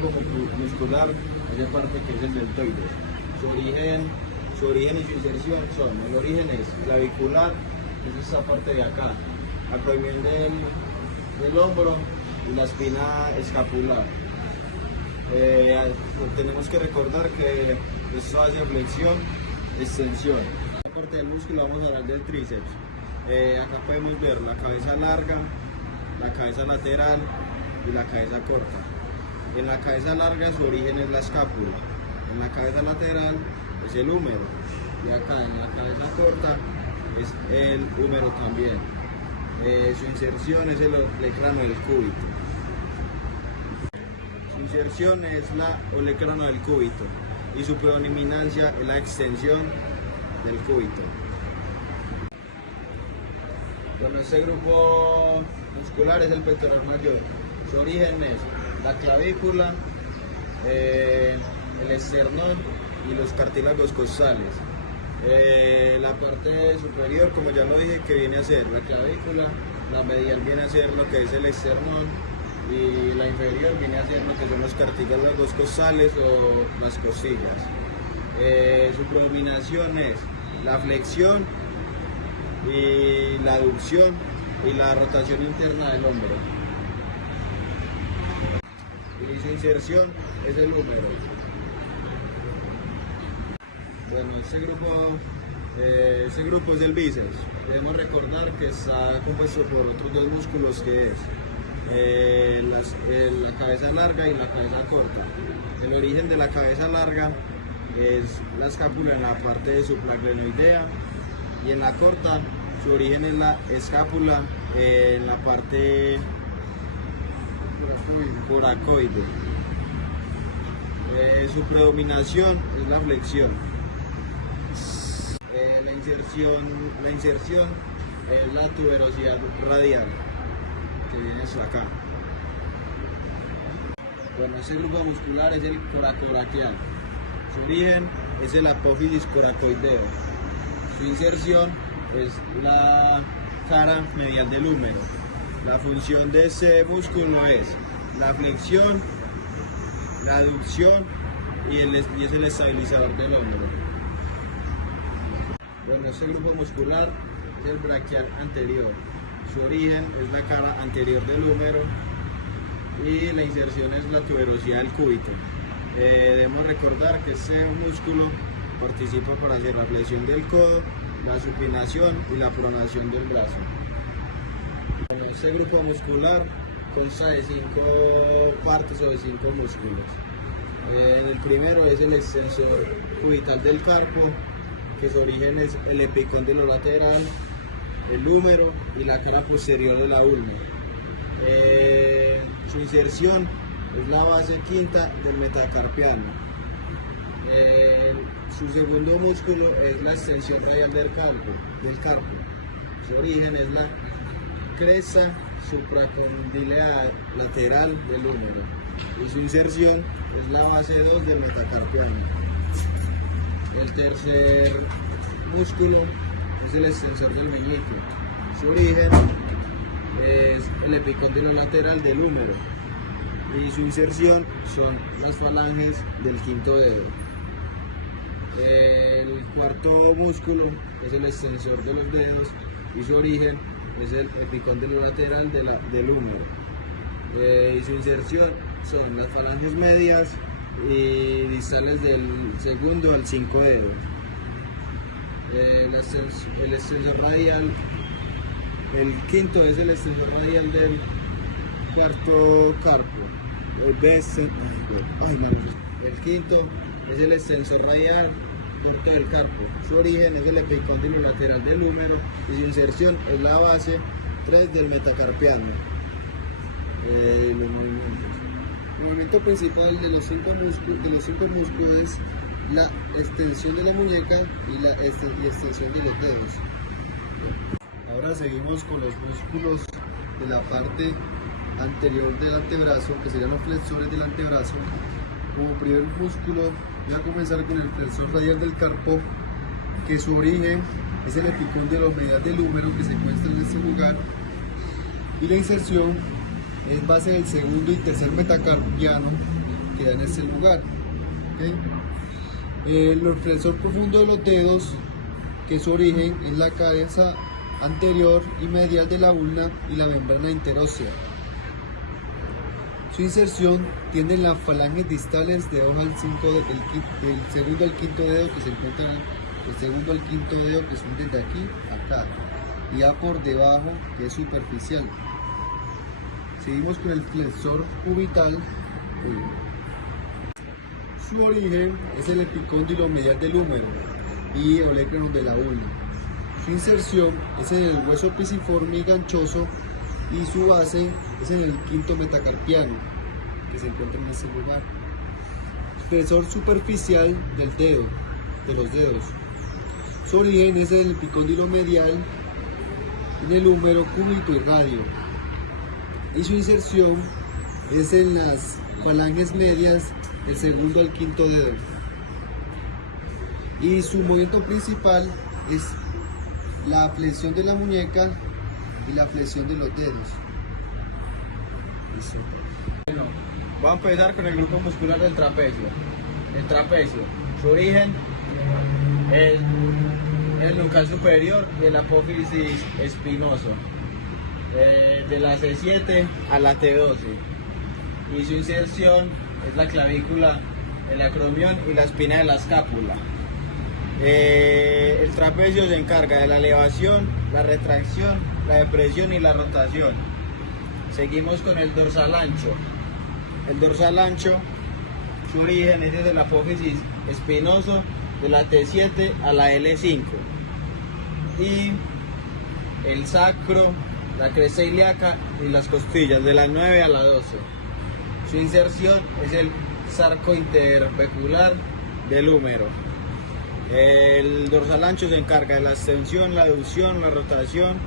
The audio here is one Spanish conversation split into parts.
grupo muscular es la parte que es el deltoides. Su origen y su inserción son, el origen es clavicular, es esta parte de acá, la proyección del hombro y la espina escapular. Tenemos que recordar que esto hace flexión, extensión. En la parte del músculo vamos a hablar del tríceps. Acá podemos ver la cabeza larga, la cabeza lateral y la cabeza corta. En la cabeza larga su origen es la escápula, en la cabeza lateral es el húmero y acá en la cabeza corta es el húmero también. Su inserción es el olecrano del cúbito. Su inserción es la olecrano del cúbito y su predominancia es la extensión del cúbito. Bueno, este grupo muscular es el pectoral mayor. Su origen es la clavícula, el esternón y los cartílagos costales. La parte superior, como ya lo dije, que viene a ser la clavícula, la medial viene a ser lo que es el esternón y la inferior viene a ser lo que son los cartílagos costales o las costillas. Su predominación es la flexión y la aducción y la rotación interna del hombro. Y su inserción es el húmero. Bueno, este grupo es el bíceps. Debemos recordar que está compuesto por otros dos músculos que es la cabeza larga y la cabeza corta. El origen de la cabeza larga es la escápula en la parte de supraglenoidea y en la corta su origen es la escápula en la parte coracoide. Su predominación es la flexión. La inserción es la tuberosidad radial que viene hasta acá. Bueno, este grupo muscular es el coracobraquial. Su origen es el apófisis coracoideo. Su inserción es la cara medial del húmero. La función de este músculo es la flexión, la aducción y es el estabilizador del hombro. Bueno, este grupo muscular es el braquial anterior. Su origen es la cara anterior del húmero y la inserción es la tuberosidad del cúbito. Debemos recordar que este músculo participa para hacer la flexión del codo, la supinación y la pronación del brazo. Este grupo muscular consta de 5 partes o de 5 músculos. El primero es el extensor cubital del carpo, que su origen es el epicóndilo lateral, el húmero y la cara posterior de la ulna. Su inserción es la base quinta del metacarpiano. Su segundo músculo es la extensión radial del carpo. Su origen es la cresta supracondylar lateral del húmero y su inserción es la base 2 del metacarpiano. El tercer músculo es el extensor del meñique. Su origen es el epicóndilo lateral del húmero y su inserción son las falanges del quinto dedo. El cuarto músculo es el extensor de los dedos y su origen es el epicóndilo lateral del húmero. Y su inserción son las falanges medias y distales del segundo al 5 dedo. El extensor radial, el quinto es el extensor radial del cuarto carpo. El quinto es el extensor radial corto del carpo. Su origen es el epicóndilo lateral del húmero y su inserción es la base 3 del metacarpiano. Los movimientos. El movimiento principal de los cinco músculos es la extensión de la muñeca y la extensión de los dedos. Ahora seguimos con los músculos De la parte anterior del antebrazo, que serían los flexores del antebrazo. Como primer músculo voy a comenzar con el flexor radial del carpo, que su origen es el epicóndilo medial del húmero, que se encuentra en este lugar, y la inserción es base del segundo y tercer metacarpiano, queda en este lugar. ¿Okay? El flexor profundo de los dedos, que su origen es la cabeza anterior y medial de la ulna y la membrana interósea. Su inserción tiene en las falanges distales de 2 al 5 del segundo al quinto dedo, que se encuentran el segundo al quinto dedo, que son desde aquí a acá, y ya por debajo, que es superficial. Seguimos con el flexor cubital. Su origen es el epicóndilo medial del húmero y el olecranon de la ulna. Su inserción es en el hueso pisiforme y ganchoso, y su base es en el quinto metacarpiano, que se encuentra en ese lugar. Flexor superficial del dedo, de los dedos. Su origen es el epicóndilo medial en el húmero cúbito y radio, y su inserción es en las falanges medias del segundo al quinto dedo. Y su movimiento principal es la flexión de la muñeca y la flexión de los dedos. Listo. Bueno, vamos a empezar con el grupo muscular del trapecio. El trapecio, su origen es el nucal superior y el apófisis espinoso, de la C7 a la T12, y su inserción es la clavícula, el acromión y la espina de la escápula. El trapecio se encarga de la elevación, la retracción, la depresión y la rotación. Seguimos con el dorsal ancho. El dorsal ancho, su origen es desde el apófisis espinoso de la T7 a la L5, y el sacro, la cresta ilíaca y las costillas de la 9 a la 12. Su inserción es el sarco interpecular del húmero. El dorsal ancho se encarga de la extensión, la aducción, la rotación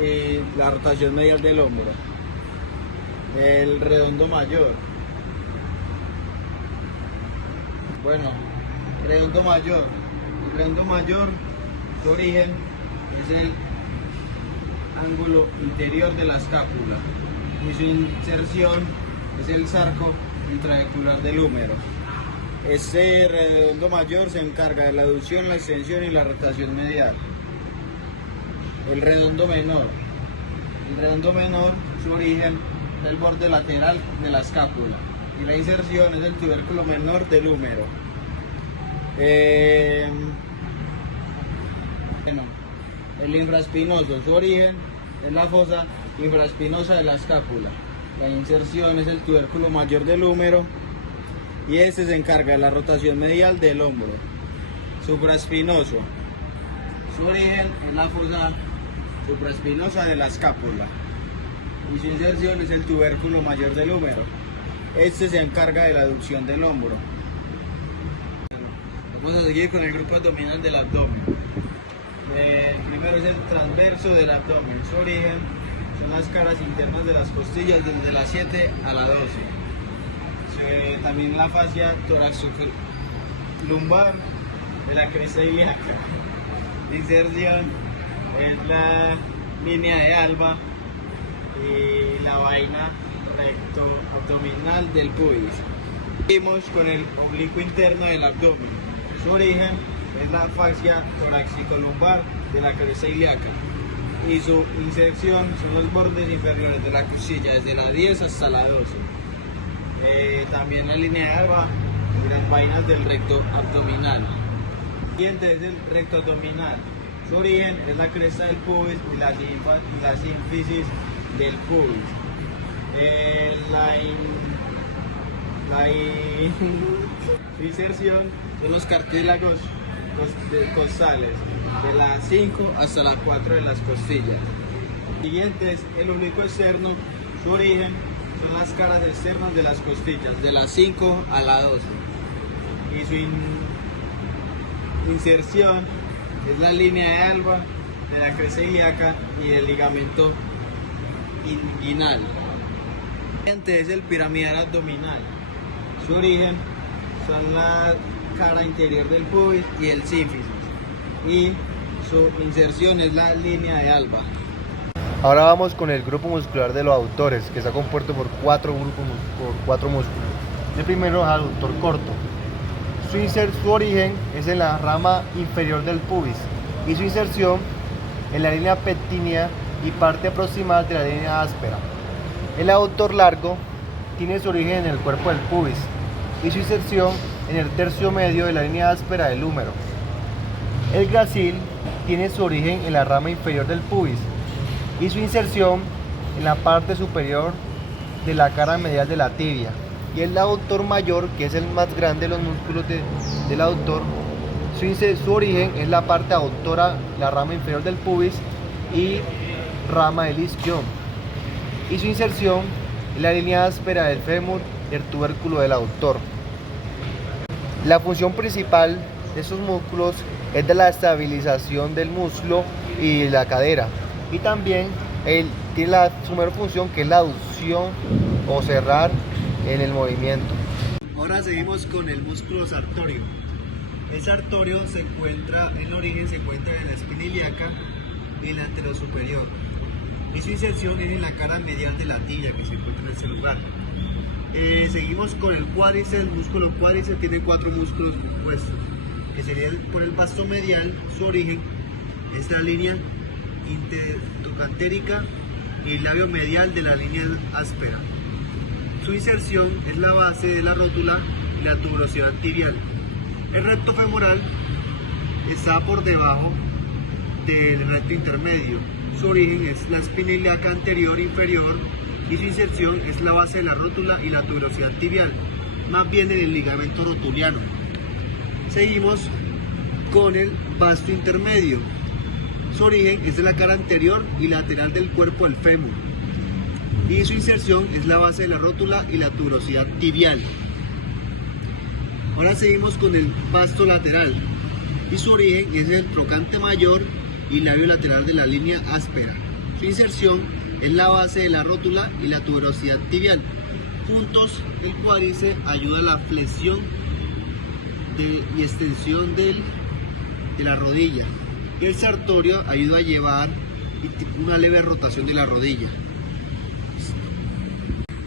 y la rotación medial del hombro. El redondo mayor. Bueno, redondo mayor. El redondo mayor, su origen es el ángulo interior de la escápula, y su inserción es el sarco intravecular del húmero. Este redondo mayor se encarga de la aducción, la extensión y la rotación medial. El redondo menor. El redondo menor, su origen es el borde lateral de la escápula, y la inserción es el tubérculo menor del húmero. Bueno, el infraespinoso, su origen es la fosa infraespinosa de la escápula. La inserción es el tubérculo mayor del húmero, y este se encarga de la rotación medial del hombro. Supraespinoso, su origen es la fosa supraespinosa de la escápula, y su inserción es el tubérculo mayor del húmero. Este se encarga de la aducción del hombro. Vamos a seguir con el grupo abdominal del abdomen. El primero es el transverso del abdomen. Su origen son las caras internas de las costillas desde la 7 a la 12. También la fascia toracolumbar de la cresta ilíaca. La inserción es la línea de Alba y la vaina recto abdominal del pubis. Seguimos con el oblicuo interno del abdomen. Su origen es la fascia toracicolumbar de la cresta ilíaca, y su inserción son los bordes inferiores de la costilla desde la 10 hasta la 12. También la línea de Alba y las vainas del recto abdominal. El siguiente es el recto abdominal. Su origen es la cresta del pubis y la sínfisis del pubis. Su inserción son los cartílagos costales de la 5 hasta la 4 de las costillas. El siguiente es el oblicuo externo. Su origen son las caras externas de las costillas de la 5 a la 12, y su inserción es la línea de Alba de la cresta ilíaca y del ligamento inguinal. El siguiente es el piramidal abdominal. Su origen son la cara interior del pubis y el sínfisis, y su inserción es la línea de Alba. Ahora vamos con el grupo muscular de los aductores, que está compuesto por cuatro músculos. El primero es aductor corto. Su origen es en la rama inferior del pubis y su inserción en la línea pectínea y parte proximal de la línea áspera. El aductor largo tiene su origen en el cuerpo del pubis y su inserción en el tercio medio de la línea áspera del húmero. El gracil tiene su origen en la rama inferior del pubis y su inserción en la parte superior de la cara medial de la tibia. Y el aductor mayor, que es el más grande de los músculos del aductor, su origen es la parte aductora, la rama inferior del pubis y rama del isquion. Y su inserción en la línea áspera del fémur y el tubérculo del aductor. La función principal de esos músculos es de la estabilización del muslo y la cadera. Y también tiene su mayor función, que es la aducción o cerrar en el movimiento. Ahora seguimos con el músculo sartorio. El sartorio se encuentra, en el origen se encuentra en la espina ilíaca y el anterior superior. Y su inserción es en la cara medial de la tibia, que se encuentra en ese lugar. Seguimos con el cuádriceps. El músculo cuádriceps tiene 4 músculos compuestos, que sería por el vasto medial. Su origen es la línea intertrocantérica y el labio medial de la línea áspera. Su inserción es la base de la rótula y la tuberosidad tibial. El recto femoral está por debajo del recto intermedio. Su origen es la espina ilíaca anterior inferior y su inserción es la base de la rótula y la tuberosidad tibial, más bien en el ligamento rotuliano. Seguimos con el vasto intermedio. Su origen es de la cara anterior y lateral del cuerpo del fémur y su inserción es la base de la rótula y la tuberosidad tibial. Ahora seguimos con el vasto lateral y su origen es el trocante mayor y labio lateral de la línea áspera. Su inserción es la base de la rótula y la tuberosidad tibial. Juntos, el cuádriceps ayuda a la flexión y extensión de la rodilla y el sartorio ayuda a llevar una leve rotación de la rodilla.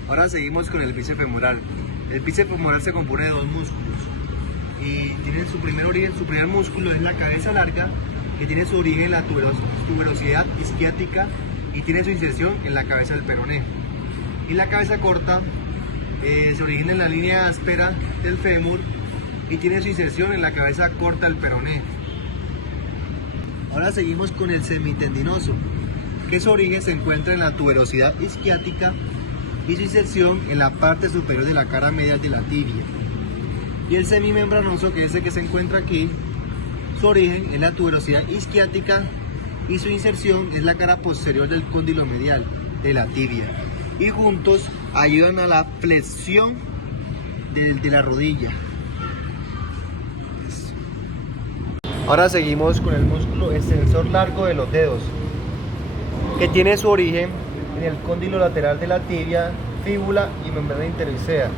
Ahora seguimos con el bíceps femoral. El bíceps femoral se compone de 2 músculos y tiene su primer origen, su primer músculo es la cabeza larga, que tiene su origen en la tuberosidad isquiática y tiene su inserción en la cabeza del peroné. Y la cabeza corta se origina en la línea áspera del fémur y tiene su inserción en la cabeza corta del peroné. Ahora seguimos con el semitendinoso, que su origen se encuentra en la tuberosidad isquiática y su inserción en la parte superior de la cara medial de la tibia. Y el semimembranoso, que es el que se encuentra aquí, su origen es la tuberosidad isquiática y su inserción es la cara posterior del cóndilo medial de la tibia. Y juntos ayudan a la flexión de la rodilla. Ahora seguimos con el músculo extensor largo de los dedos, que tiene su origen en el cóndilo lateral de la tibia, fíbula y membrana interosea,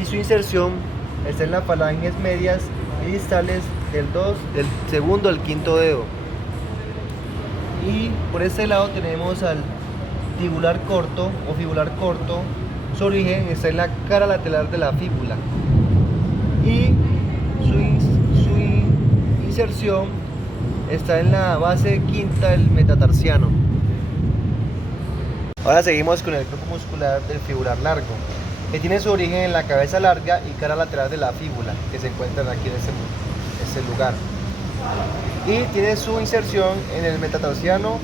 y su inserción está en las falanges medias y distales del segundo al quinto dedo. Y por este lado tenemos al tibular corto o fibular corto. Su origen está en la cara lateral de la fíbula y su inserción está en la base quinta del metatarsiano. Ahora seguimos con el grupo muscular del fibular largo, que tiene su origen en la cabeza larga y cara lateral de la fíbula, que se encuentran aquí en ese lugar. Y tiene su inserción en el metatarsiano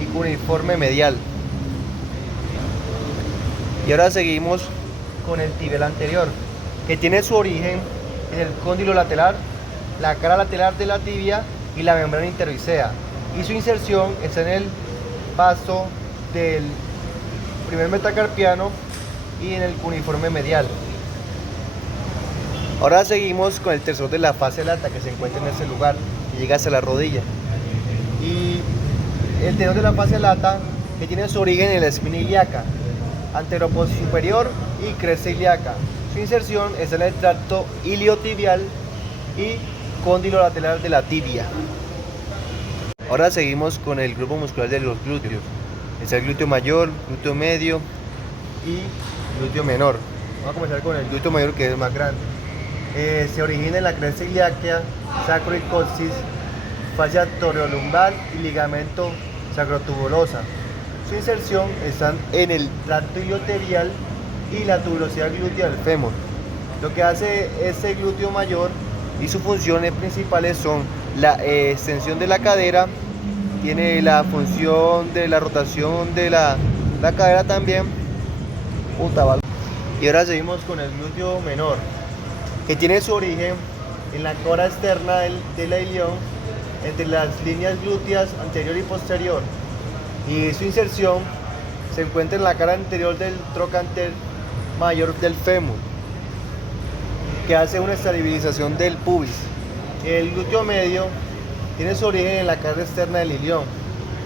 y cuneiforme medial. Y ahora seguimos con el tibial anterior, que tiene su origen en el cóndilo lateral, la cara lateral de la tibia y la membrana interosea. Y su inserción está en el vasto del primer metacarpiano y en el cuneiforme medial. Ahora seguimos con el tercero de la fase lata, que se encuentra en ese lugar y llega hasta la rodilla. Y el tendón de la fase lata, que tiene su origen en la espina ilíaca, anteroposuperior y cresta ilíaca. Su inserción está en el tracto iliotibial y cóndilo lateral de la tibia. Ahora seguimos con el grupo muscular de los glúteos. Es el glúteo mayor, glúteo medio y glúteo menor. Vamos a comenzar con el glúteo mayor, que es el más grande. Se origina en la cresta iliaca, sacroiliacosis, fascia toroilumbar y ligamento sacrotubulosa. Su inserción está en el tracto iliotibial y la tuberosidad glútea del fémur. Lo que hace este glúteo mayor y sus funciones principales son la extensión de la cadera, tiene la función de la rotación de la cadera también. Y ahora seguimos con el glúteo menor, que tiene su origen en la cara externa del ilion, entre las líneas glúteas anterior y posterior, y su inserción se encuentra en la cara anterior del trocánter mayor del fémur, que hace una estabilización del pubis. El glúteo medio tiene su origen en la cara externa del ilion,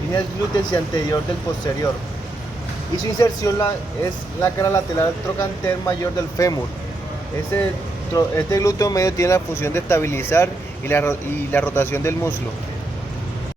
líneas glúteas y anterior del posterior, y su inserción es la cara lateral del trocánter mayor del fémur. Este glúteo medio tiene la función de estabilizar y la rotación del muslo.